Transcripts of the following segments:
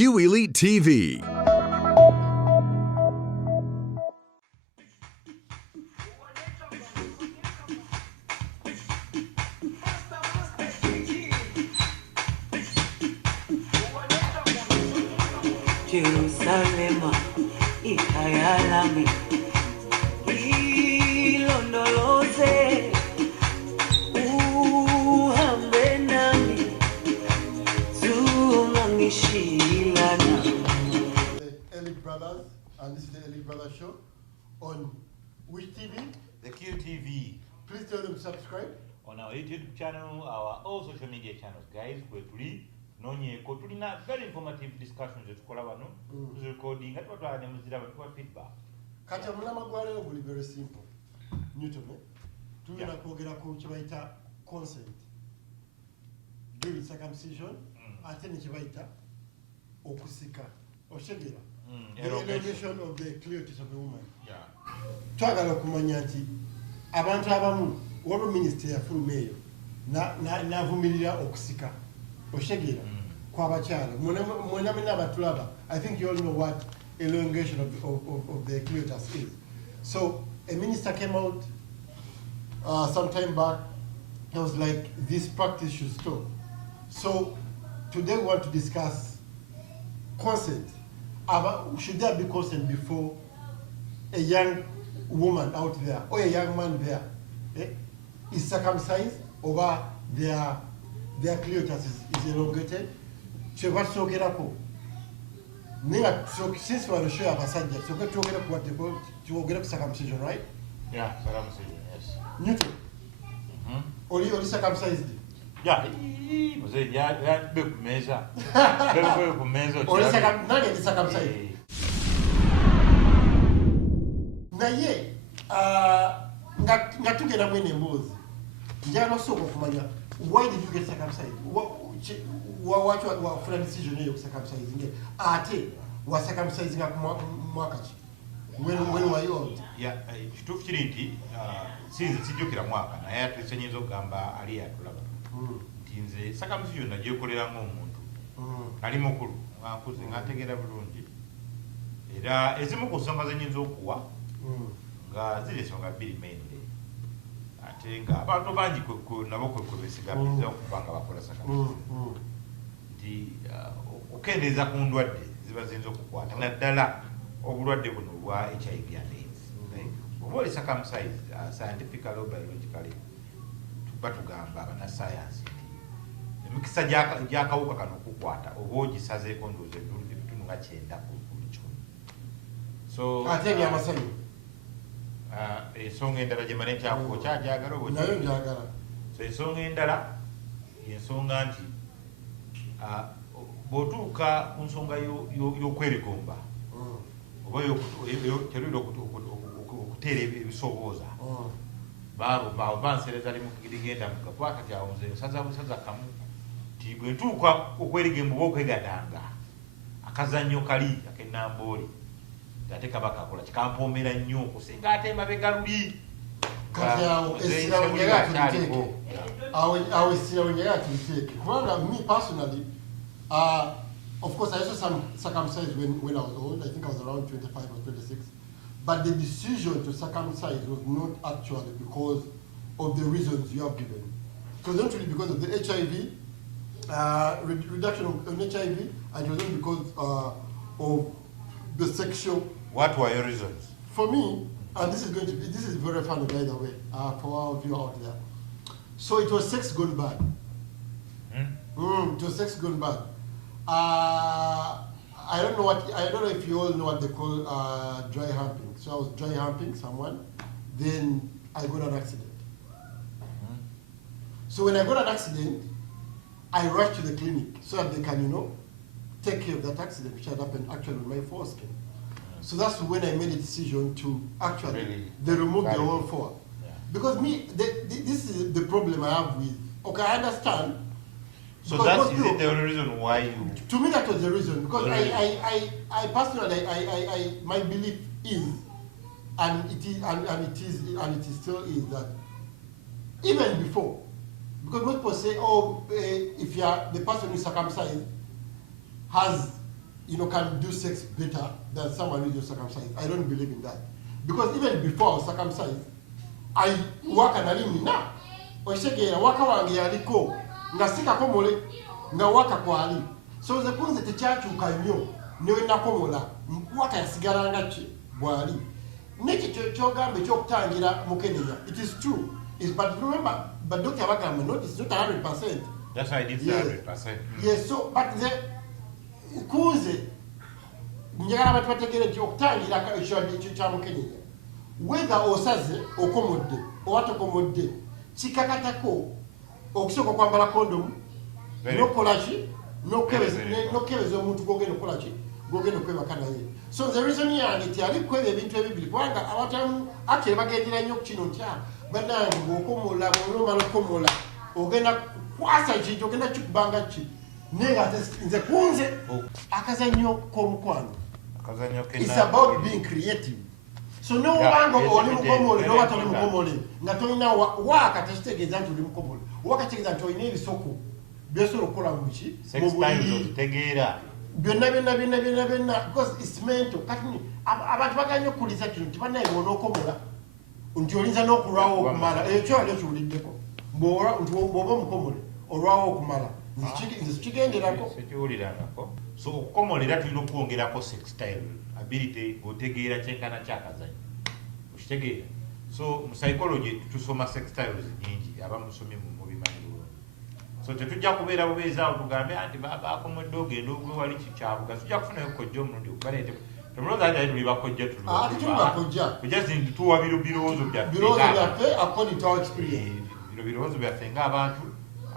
Q Elite TV. Jerusalema ikayalami ilondoloze uhambe nami zungangishilana. The Elite Brothers, and this is the Elite Brothers show on which TV? The QTV. Please tell them to subscribe. On our YouTube channel, our all social media channels, guys. We're tulina very informative discussions tukola wano. Recording at what time feedback. Kati mulama gwalero buli very simple. Newton, tulina kwogera ku kibayita consent during circumcision ate ne kibayita okusika oshegera the elongation of the clitoris of the woman. Twagala okumanya nti abantu abamu waliwo minisitiri yafuluma eyo n'avumirira okusika oshegera kw'abakyala mwena mwena abatulaba. I think you all know what elongation of the clitoris is. So a minister came out some time back. He was like, this practice should stop. So today we want to discuss consent. Should there be consent before a young woman out there or a young man there is circumcised or their clitoris is elongated? Since we are the show abasajja, so get to circumcision, right? Yeah, circumcision, yes. Newton. Only circumcised. Yeah. Be kumeza. Only circumcised. Naye nga tugenda mwene mbuzi njala osooka okumanya why did you get circumcised? Waki wafuna decision eyo okucircumcising ate wacircumcisinga mwaka ki? When were you old? Yeah, kituufu kiri nti sinze sijjukira mwaka naye ate kinyinza okugamba ali yatulaba nti nze circumcision nagyekolera ng'omuntu nali mukulu nga nkuze nga ntegeera bulungi era ezimu ku nsonga zenyinza okuwa nga ziri ensonga bbiri mainly ate nga abantu bangi nabo kwe besigamiza okuba nga bakola circumcision nti okukendeeza ku ndwadde ziba ziyinza okukwata naddala obulwadde buno obwa HIV and AIDS. Oba oli circumcised scientifically or biologically batugamba abannasayansi nti emikisa gy'akawuka kano okukwata oba ogisazeeko ndowooza ebitundu nga 9 ku 10. So ate ebyamasanyu ensonga endala gye mane ntyako okyagyagala oba nayo njagala. So ensonga endala yensonga nti bw'otuuka ku nsonga y'okweregomba oba kyolwira okuteera ebisobooza bansereza limu ligenda mugakwaka kyawo nze nsaza busaza kamu nti bwe ntuuka okweregomba oba okwegadanga akazannyo kali ak'ennambooli ate kaba kakola kikampoomera nnyo okusinga ate emabega luli kati awo essira wenjagala tuliteeke awo essira wenjagala tuliteeke kubanga me personally of course I also circumcised when I was old. I think I was around 25 or 26, but the decision to circumcise was not actually because of the reasons you have given. It was not really because of the HIV reduction of HIV, and it was not because of the sexual. What were your reasons? For me, and this is very funny by the way, for all of you out there. So it was sex gone bad. It was sex gone bad. I don't know if you all know what they call dry humping. So I was dry humping someone, then I got an accident. So when I got an accident, I rushed to the clinic so that they can, take care of that accident which had happened actually with my foreskin. So that's when I made a decision to actually they remove the whole fore. Yeah. Because this is the problem I have with. Okay, I understand. So that is it the only reason why you? To me, that was the reason because I personally my belief is, and it still is that even before, because most people say, oh, if you are the person who is circumcised has can do sex better than someone who is circumcised. I don't believe in that. Because even before I was circumcised, I work and alimina. Oshegera waka wange yaliko nga sikakomole nga waka kwali. So the kunze techachuka nnyo niwe nakomola waka yasigala nga ki bwali. Neki kyogambe kyokutangira mu Kenya. It is true. But remember, but Dr. Bagamba, no, it's not 100%. That's why I did say 100%. Yes, so, but the kunze njagala abantu bategere nti okutangira ekyo kya mu Kenya. Whether osaze okomodde oba tokomodde kikakatako okusooka okwambala kondomu nokolaki nokebeza omuntu gogenda okolaki gogenda okwebaka naye. So the reason yange nti ali kweba ebintu ebibiri kubanga abatamu ate bagendera nnyo ku kino nti bannange bw'okomola bw'onomala okukomola ogenda kwasa kintu ogenda kikubanga ki naye nga nze kunze akazannyo k'omukwano. It's about being creative. So no wango oli mukomole no watali mukomole nga tolina waka tekitegeeza nti oli mukomole waka kitegeeza nti olina ebisoko byosobola okukola mu ki mu buliri byonna because it's mental. Kati abantu baganya okuliza kino nti bannaye bw'onookomola nti olinza n'okulwawo okumala ekyo ali kiwuliddeko bw'oba omukomole olwawo okumala nze sikigenderako. So okukomolera tulina okwongerako sextile ability otegeera kyenkana kyakazanyo okitegeera. So mu psychology tusoma sextiles nyingi abamusomi mubimanyi bulungi. So tetujja kubeera bubeezaawo tugambe anti bakomodde ogenda ogwe wali kikyabuga tujja kufunayo kojja omulundi okubaleete temulowooza nti tuli bakojja tujja zinti tuwa birowoozo byaffe according to our experience. Bino birowoozo byaffe ng'abantu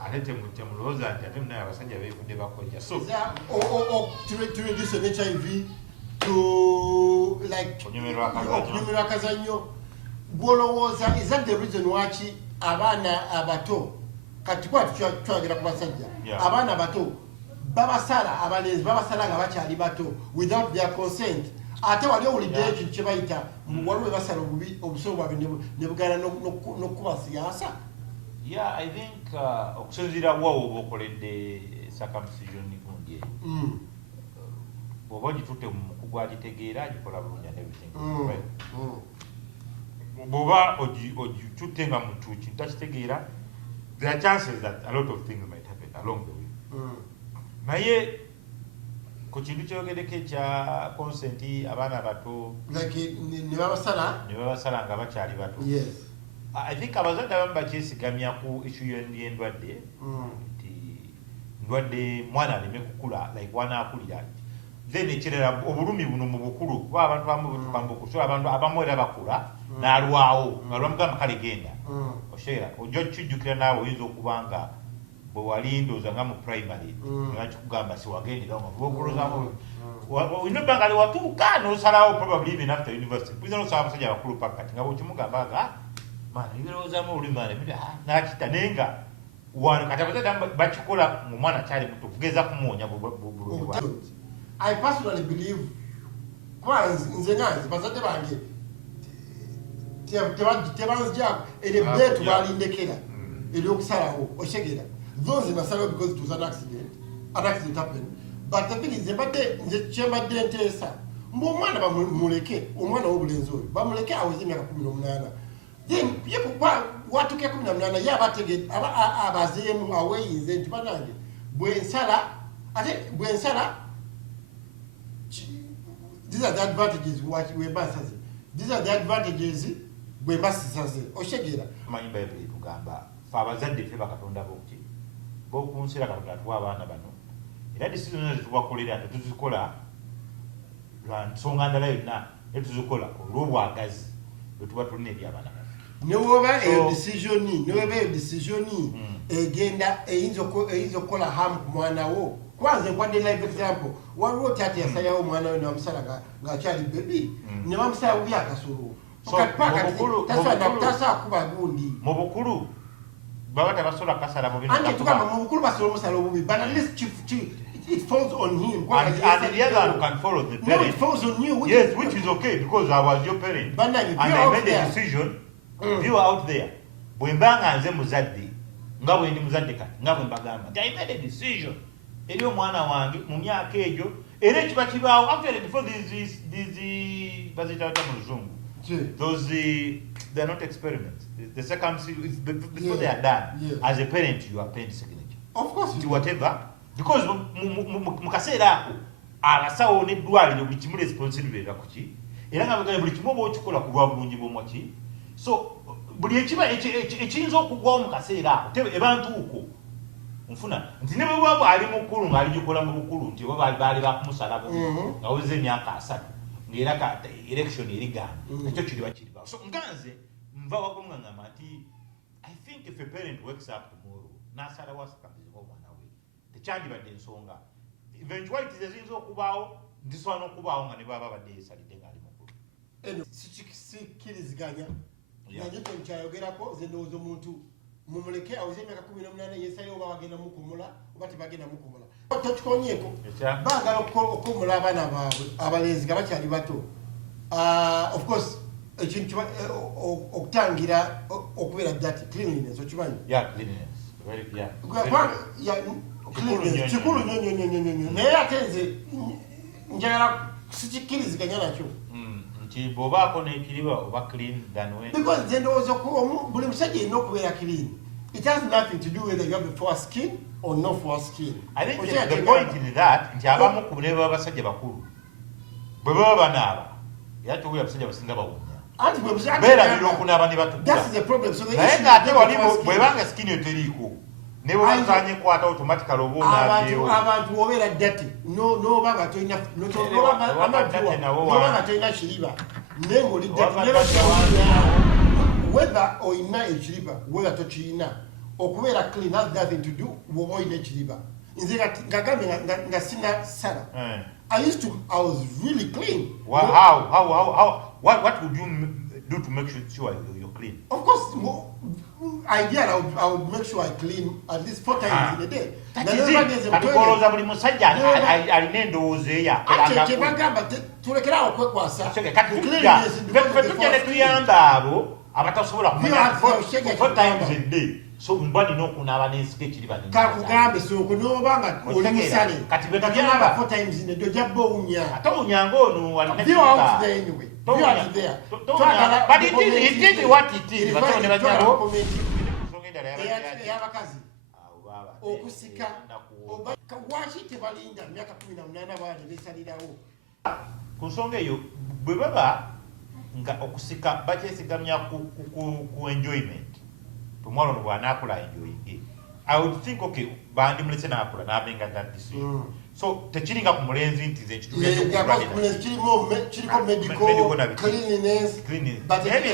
ate temulowooza nti ate munaye abasajja beevudde bakojja. So to reduce an HIV to like okunyumirwa akazannyo gw'olowooza is that the reason waki abaana abato kati kwati twagera ku basajja abaana abato babasala abalenzi babasala nga bakyali bato without their consent ate wali owuliddeyo ekintu kye bayita waliwo basala obusobo bwabwe ne bugana n'okukuba siyaasa. Yeah, I think okusinziira wawo oba okoledde circumcision gundi eyo bw'oba ogitutte mu mukugu agitegeera agikola bulungi and everything bw'oba ogitutte nga mu kintu takitegeera there are chances that a lot of things might happen along the way. Naye ku kintu kyogereko ekya consent abaana bato ne babasala nga bakyali bato. Yes. I think abazadde abamu bakyesigamya ku issue y'endwadde nti ndwadde mwana aleme kukula like wanaakulira then ekirala obulumi buno mu bukulu kuba abantu bamu kusobola abantu abamu era bakula n'alwawo nga lwamugamba kale genda oshera ojja kijjukira naawe oyinza okuba nga bwe wali ndooza nga mu primary nga kikugamba siwagendera okulozaamu olina ebbanga lewatuuka n'osalawo probably even after university kuyinza n'osala abasajja abakulu pakati nga bwekimugamba nga maana ebirowoozamu olulimi n'akita naye nga wano kati abazadde bakikola mu mwana akyali muto kugeza kumwonya bulungi bwa. I personally believe nze nganze bazadde bange tebanzijako erebeetu balindekera eryokusalawo oshegera those nasalawo because it was an accident happened. But the thing is nze kyembadde nteesa mbu omwana bamuleke omwana w'obulenzi oyo bamuleke aweze emyaka 18 then watuke 18 ye abazeemu aweeyinze nti banange bwensala these are the advantages wembasaze these are the advantages bwembasisaze oshegera manyi bayibuli tugamba fe abazadde ffe bakatonda boki bokunsira katonda tuwa abaana bano era decisions zetubakolera tetuzikola lwa nsonga ndala yonna netuzikola olw'obwagazi bwetuba tulina eri abaana baffe. Newoba eyo decision egenda eyinza okukola harm ku mwana wo. Kwanza nkwadde live example waliwo taata yasayawo omwana we nebamusala ng'akyali bebi ne bamusala bubi akasolo tasobola kuba gundi mu bukulu baba tebasobola kasala bubi anti tugamba mu bukulu basobola omusala obubi but at least it falls on him and the other one can follow the parent. No, it falls on you which is okay because I was your parent and I made a decision. You are out there bwe mbanga nze muzadde nga bwe ndi muzadde kati nga bwe mbagamba I made a decision eri omwana wange mu myaka egyo era ekiba kibaawo actually before these bazita mu luzungu those they're not experiments. The circumcision before they are done. As a parent, you are paying signature. Of course, whatever because mukaseera ako abasawo n'eddwaliro buli kimu responsible kuki era nga bagala buli kimu oba okikola ku lwa bulungi bw'omwaki so buli ekiba ekiyinza okugwawo mu kaseera ako tebe ebantuuko nfuna nti ne bwe bwaba ali mukulu ng'aligikola mu bukulu nti oba baali bakumusalabo nga weze emyaka 3 ng'era election erigana ekyo kiriba kiribawo so nganze nva waggulu nga ngamba nti I think if a parent wakes up tomorrow n'asalawo asakamiza omwana we tekyandibadde ensonga eventualities eziyinza okubaawo ndisobola n'okubaawo nga ne baba badde yeesalidde ng'ali mukulu sikkiriziganya naye kyokyayogerako ze ndowooza omuntu mumuleke aweze emyaka 18 yeesalire oba bagenda mukumula oba tebagenda mukumula tokikonyeeko baagala okukumula abaana baabwe abalenzi nga bakyali bato of course ekintu okutangira okubeera dati cleanliness okimanyi kikulu nnyo naye ate nze njagala sikikkiriziganya nakyo nti bw'obaako n'ekiriba oba clean than when because nze ndowooza buli musajja erina okubeera clean. It has nothing to do whether you have a fair skin or no fair skin. I think the point is that nti abamu ku ne babasajja bakulu bwe baba banaaba era tewulira abasajja basinga bawunya beerabira okunaaba ne batugula naye ng'ate wali bwebanga skin eteriiko ne bwebazanye kwata automatically oba onaabyewo abantu wobeera dati noba nga tolina kiriba naye ng'oli dati whether oyina ekiriba whether tokirina okubeera clean has nothing to do woba oyina ekiriba nze ngagambe nga sina sala I was really clean. What would you do to make sure you're clean? Of course, ideally I would make sure I clean at least 4 times in a day. Katukoloza buli musajja alina endowooza tulekerawo okwekwasa tujja ne tuyamba abo abatasobola kumanya 4 times a day. So mbwa nina okunaaba n'ensiko ekiriba kakugambe soko noba nga oli musale kati bwe tugamba 4 times in a day ojja bba owunya ate owunyanga ono but it is what it is bato ne bajjalo ensonga endala ey'abakazi okusika waki tebalinda myaka 18 baali beesalirawo ku nsonga eyo bwe baba nga okusika bakyesigamya ku enjoyment omwana ono bw'anaakula enjoyinge I would think okay bandimulese naakula n'abenga that decision so tekiringa ku mulenzi nti ze kiriko medical cleanliness ebyo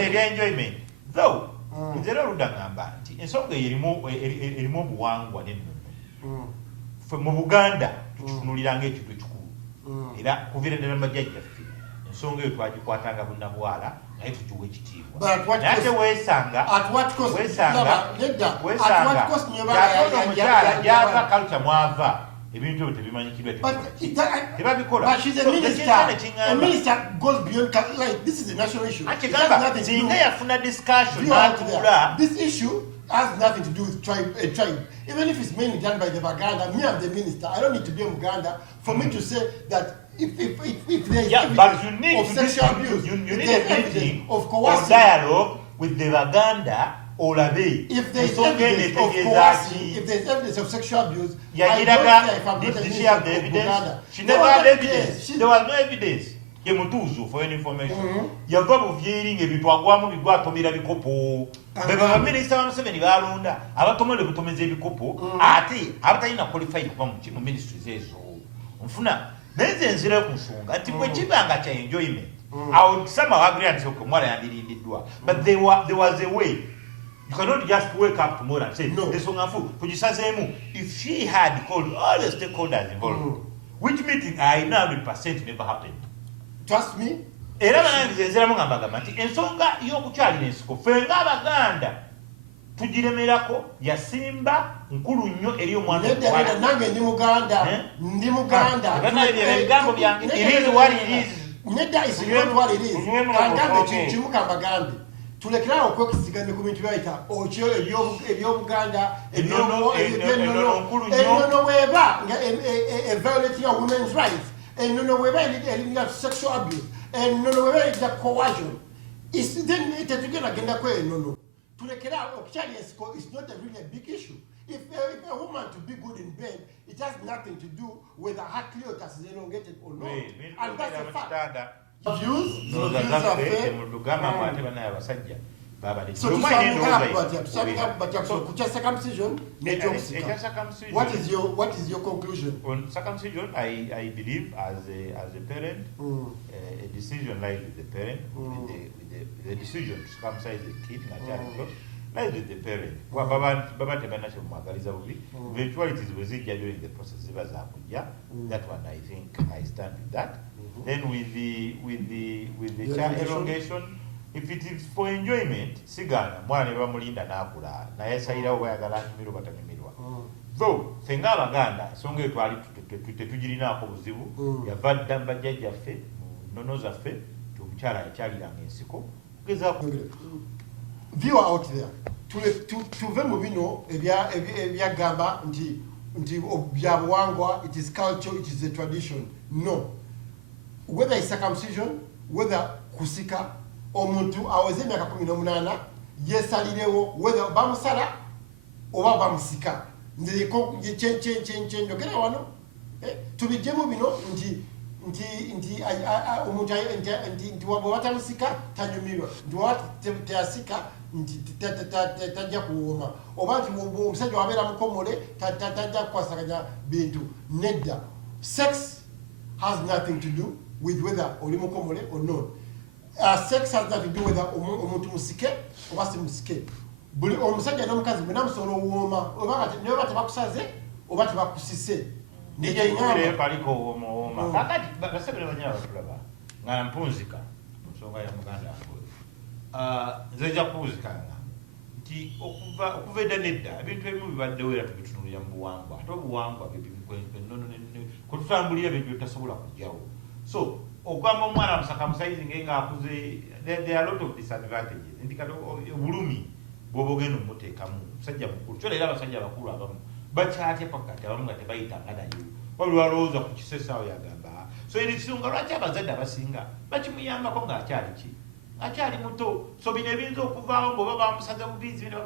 ebya enjoyment though nze era oludda ngamba nti ensonga eyo erimu obuwangwa n'ennono ffe mu Buganda tukitunuliranga ekintu ekikulu era kuviira ddala mu bajjajjaffe ensonga eyo twagikwatanga bunnabwala naye tugiwa ekitiibwa naye ate weesanga omukyala gyava kalcha mwava ebintu ebyo tebimanyikirwa tebabikola singa yafuna discussion n'atuula this issue has nothing to do with tribe. Even if it's mainly done by the Baganda, me I'm the minister, I don't need to be in Uganda for me to say that if there is evidence of sexual abuse, you need a meeting of coercion, or dialogue with the Baganda or Labe. If there is evidence of coercion, if there is evidence of sexual abuse, I don't care if I'm not did she have the evidence? She never had evidence. There was no evidence. For any information, yava buvyeringa ebitwagwamu bigwatomera bikopo beba baminisita ba Museveni balonda abatomera butomeza ebikopo ate abatalina qualified kuba mu ministries ezo nfuna neze nzira ku nsonga nti bwe kibanga kya enjoyment I would somehow agree and say okay mwala yandirindiddwa but there was a way. You cannot just wake up tomorrow and say no ensonga nfu tugisazeemu. If she had called all the stakeholders involved which meeting I know 100% never happened. Trust me. Era banangiza enziramu ngambagamba nti ensonga y'okukyalira ensiko ffe ng'Abaganda tugiremerako yasimba nkulu nnyo eri omwana omuwala. Nange ndi Muganda. Ebigambo byange it is what it is. Nedda is not what it is. Kangambe kimu kambagambe. Tulekerawo okwekisiganya ku bintu byayita okyo eby'Obuganda ebyono weba nga violating of women's rights. ennono bweba eringa sexual abuse ennono bweba eringa coercion then tetugenda gendako ennono tulekera okukyali ensiko is not really a big issue. If a woman to be good in bed, it has nothing to do with her clitoris is elongated or not. And that's a fact. Views are fair. So to circumcision, what is your conclusion? On circumcision, I believe as a parent, a decision lies with the parent, with the decision to circumcise the kid, lies with the parent. Eventualities during the process. That one I think I stand with that. Then with the child elongation, if it is for enjoyment, sigana mwana bamulinda nakula naye sayira oyagala nyimiro batanyumirwa. So fenga abaganda songe twali tetugirinaako buzibu yavadda mbajjajjaffe nono zaffe omukyala yakyaliranga ensiko kugeza viewer out there tuve mu bino ebyagamba nti byabuwangwa, it is culture, it is a tradition. No, whether it's circumcision, whether kusika omuntu aweze emyaka 18 yesalirewo whether bamusala oba bamusika njogera wano tubijjemu bino nti wabwe batamusika tanyumirwa nti waba teyasika nti tajja kuwooma oba nti omusajja wabeera mukomole tajja kukwasaganya bintu. Nedda, sex has nothing to do with whether oli mukomole or not. Sex has nothing to do with omuntu musike oba si musike. Buli omusajja n'omukazi mwena musobola owooma oba tebakusaze oba tebakusise. Nijja paliko wooma kakati basebere banyala batulaba nga mpunzika nsonga ya muganda nze nja kuwuzikanga nti okuva edda nedda ebintu ebimu bibaddewo era tubitunulira mu buwangwa ate obuwangwa kwetutambulira ebintu bitasobola kujjawo. So okugamba omwana musakamusaizinge ngaakuze there are a lot of disadvantages nti kati obulumi bwoba ogenda omuteekamu musajja mukulu kyo leero abasajja abakulu abamu bakyatya pakati abamu nga tebayitanga nayo wabula walowooza ku kisesaawo yagamba so ekisonga lwaki abazadde abasinga bakimuyambako ng'akyali ki akyali muto. So bino ebiyinza okuvaawo ngaoba bamusaze bubizi bino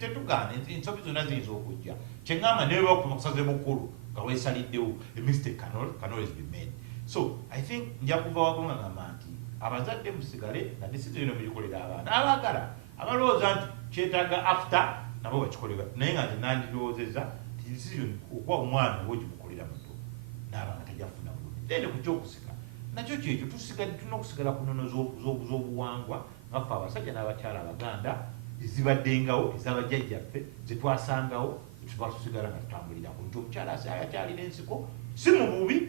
tetugaana ensobi zonna ziyinza okujja kyeŋŋamba naye bakusaze mukulu nga weesaliddewo a mistake can always be made. So I think nja kuva waggulu nga ngamba nti abazadde musigale na decision eno mugikolera abaana abaagala abalowooza nti kyetaaga after nabo bakikolera naye nga nandirowoozeza ti decision okuwa omwana oba ogimukolera muto n'abaana tajafuna bulumi. Then ku kyokusika nakyo kyekyo tulina okusigala ku nnono z'obuwangwa nga ffe abasajja n'abakyala abaganda ezibaddengawo ez'abajjajjaffe zetwasangawo tuba tusigala nga tutambulirako nti omukyala akyalira ensiko si mu bubi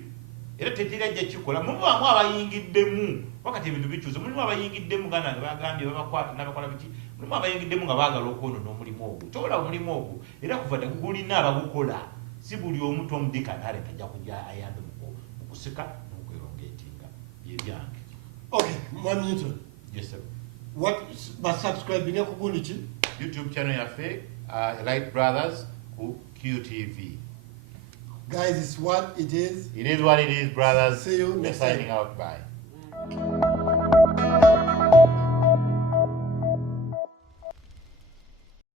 era tetirajja kikola. Mubamu abayingiddemu wakati ebintu bikyuze, mulimu abayingiddemu gana nga bagambye babakwata n'abakola biki, mulimu abayingiddemu nga baagala okwonoona omulimu ogwo. Kyobola omulimu ogwo era kuva dda gulina abagukola, si buli omu tomudikanaale tajja kujja ayambe mu kusika n'okwerongeetinga bye byange. Okay, Mwami Newton. Yes sir. What basubscribinge ku gundi ki? YouTube channel yaffe Elite Brothers ku QTV. Guys, it's what it is. It is what it is, brothers. See you We're next signing time. out. Bye.